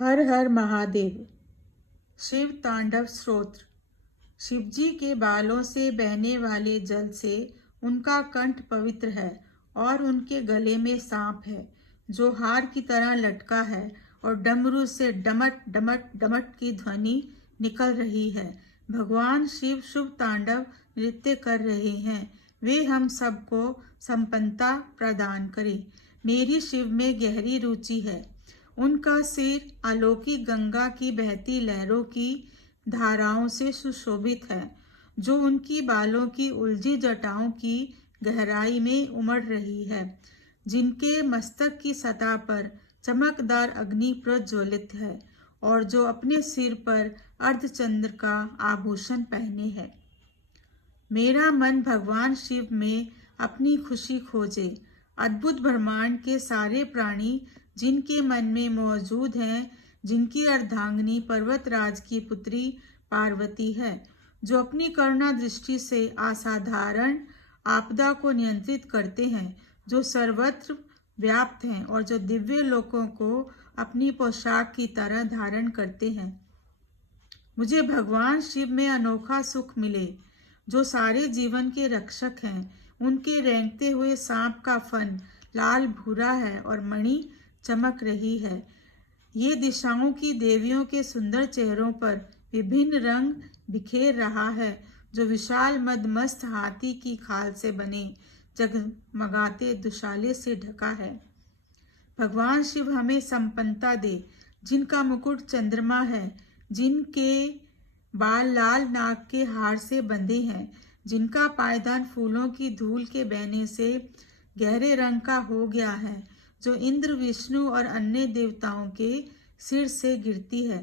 हर हर महादेव। शिव तांडव स्तोत्र। शिवजी के बालों से बहने वाले जल से उनका कंठ पवित्र है और उनके गले में सांप है जो हार की तरह लटका है और डमरू से डमट डमट डमट की ध्वनि निकल रही है। भगवान शिव शुभ तांडव नृत्य कर रहे हैं। वे हम सबको संपन्नता प्रदान करें। मेरी शिव में गहरी रुचि है। उनका सिर अलौकिक गंगा की बहती लहरों की धाराओं से सुशोभित है जो उनकी बालों की उलझी जटाओं की गहराई में उमड़ रही है, जिनके मस्तक की सतह पर चमकदार अग्नि प्रज्वलित है और जो अपने सिर पर अर्धचंद्र का आभूषण पहने है। मेरा मन भगवान शिव में अपनी खुशी खोजे। अद्भुत ब्रह्मांड के सारे प्राणी जिनके मन में मौजूद हैं, जिनकी अर्धांगिनी पर्वतराज की पुत्री पार्वती है, जो अपनी करुणा दृष्टि से असाधारण आपदा को नियंत्रित करते हैं, जो सर्वत्र व्याप्त हैं और जो दिव्य लोकों को अपनी पोशाक की तरह धारण करते हैं। मुझे भगवान शिव में अनोखा सुख मिले, जो सारे जीवन के रक्षक हैं। उनके रेंगते हुए सांप का फन लाल भूरा है और मणि चमक रही है। ये दिशाओं की देवियों के सुंदर चेहरों पर विभिन्न रंग बिखेर रहा है, जो विशाल मदमस्त हाथी की खाल से बने जगमगाते दुशाले से ढका है। भगवान शिव हमें संपन्नता दे, जिनका मुकुट चंद्रमा है, जिनके बाल लाल नाग के हार से बंधे हैं, जिनका पायदान फूलों की धूल के बहने से गहरे रंग का हो गया है, जो इंद्र विष्णु और अन्य देवताओं के सिर से गिरती है।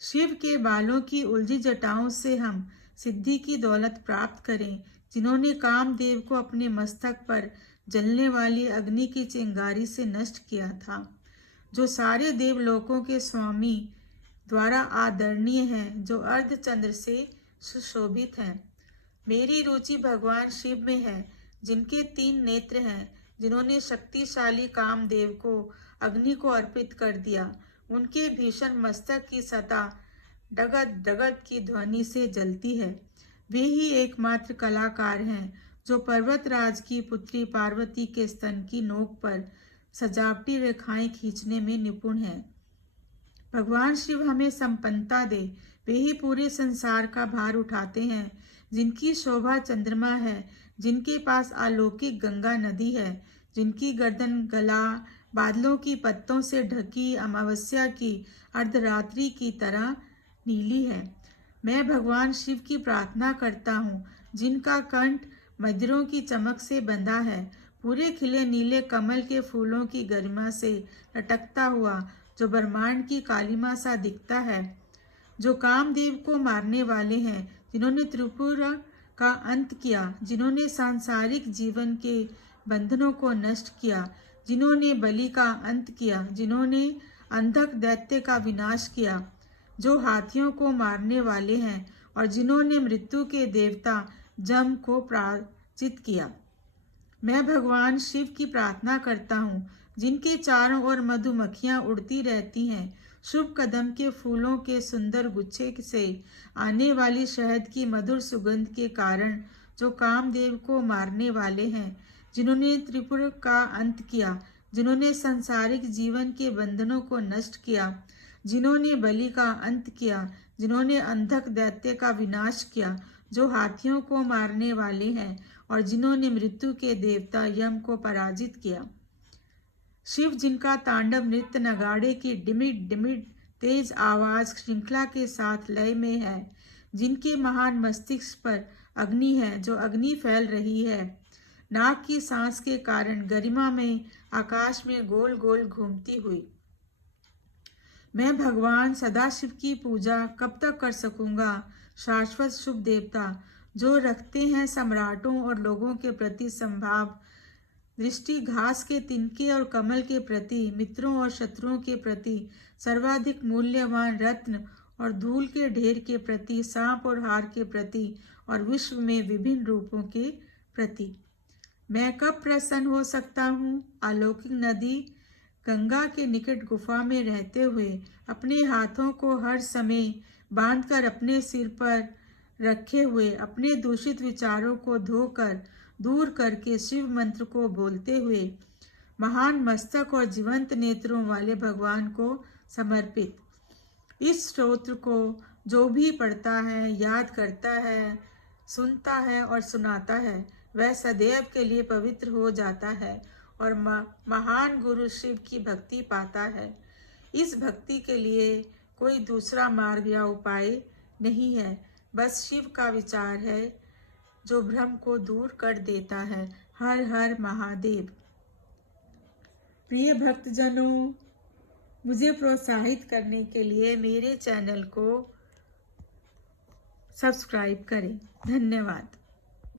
शिव के बालों की उलझी जटाओं से हम सिद्धि की दौलत प्राप्त करें, जिन्होंने कामदेव को अपने मस्तक पर जलने वाली अग्नि की चिंगारी से नष्ट किया था, जो सारे देवलोकों के स्वामी द्वारा आदरणीय हैं, जो अर्धचंद्र से सुशोभित हैं। मेरी रुचि भगवान शिव में है, जिनके 3 नेत्र हैं, जिन्होंने शक्तिशाली कामदेव को अग्नि को अर्पित कर दिया। उनके भीषण मस्तक की सतह डगत डगत की ध्वनि से जलती है। वे ही एकमात्र कलाकार हैं जो पर्वतराज की पुत्री पार्वती के स्तन की नोक पर सजावटी रेखाएं खींचने में निपुण हैं। भगवान शिव हमें संपन्नता दे। वे ही पूरे संसार का भार उठाते हैं, जिनकी शोभा चंद्रमा है, जिनके पास अलौकिक गंगा नदी है, जिनकी गर्दन गला बादलों की पत्तों से ढकी अमावस्या की अर्धरात्रि की तरह नीली है। मैं भगवान शिव की प्रार्थना करता हूँ, जिनका कंठ मदिरों की चमक से बंधा है, पूरे खिले नीले कमल के फूलों की गरिमा से लटकता हुआ, जो ब्रह्मांड की कालिमा सा दिखता है, जो कामदेव को मारने वाले हैं, जिन्होंने त्रिपुरा का अंत किया, जिन्होंने सांसारिक जीवन के बंधनों को नष्ट किया, जिन्होंने बलि का अंत किया, जिन्होंने अंधक दैत्य का विनाश किया, जो हाथियों को मारने वाले हैं और जिन्होंने मृत्यु के देवता जम को पराजित किया। मैं भगवान शिव की प्रार्थना करता हूँ, जिनके चारों ओर मधुमक्खियाँ उड़ती रहती हैं, शुभ कदम के फूलों के सुंदर गुच्छे से आने वाली शहद की मधुर सुगंध के कारण, जो कामदेव को मारने वाले हैं, जिन्होंने त्रिपुर का अंत किया, जिन्होंने सांसारिक जीवन के बंधनों को नष्ट किया, जिन्होंने बलि का अंत किया, जिन्होंने अंधक दैत्य का विनाश किया, जो हाथियों को मारने वाले हैं और जिन्होंने मृत्यु के देवता यम को पराजित किया। शिव, जिनका तांडव नृत्य नगाड़े की डिमिड डिमिड तेज आवाज श्रृंखला के साथ लय में है, जिनके महान मस्तिष्क पर अग्नि है, जो अग्नि फैल रही है, नाग की सांस के कारण गरिमा में आकाश में गोल गोल घूमती हुई। मैं भगवान सदाशिव की पूजा कब तक कर सकूंगा। शाश्वत शुभ देवता, जो रखते हैं सम्राटों और लोगों के प्रति संभाव दृष्टि, घास के तिनके और कमल के प्रति, मित्रों और शत्रुओं के प्रति, सर्वाधिक मूल्यवान रत्न और धूल के ढेर के प्रति, सांप और हार के प्रति और विश्व में विभिन्न रूपों के प्रति। मैं कब प्रसन्न हो सकता हूँ। अलौकिक नदी गंगा के निकट गुफा में रहते हुए अपने हाथों को हर समय बांधकर अपने सिर पर रखे हुए अपने दूषित विचारों को धोकर दूर करके शिव मंत्र को बोलते हुए महान मस्तक और जीवंत नेत्रों वाले भगवान को समर्पित। इस स्तोत्र को जो भी पढ़ता है, याद करता है, सुनता है और सुनाता है, वह सदैव के लिए पवित्र हो जाता है और महान गुरु शिव की भक्ति पाता है। इस भक्ति के लिए कोई दूसरा मार्ग या उपाय नहीं है, बस शिव का विचार है जो भ्रम को दूर कर देता है। हर हर महादेव। प्रिय भक्तजनों, मुझे प्रोत्साहित करने के लिए मेरे चैनल को सब्सक्राइब करें। धन्यवाद।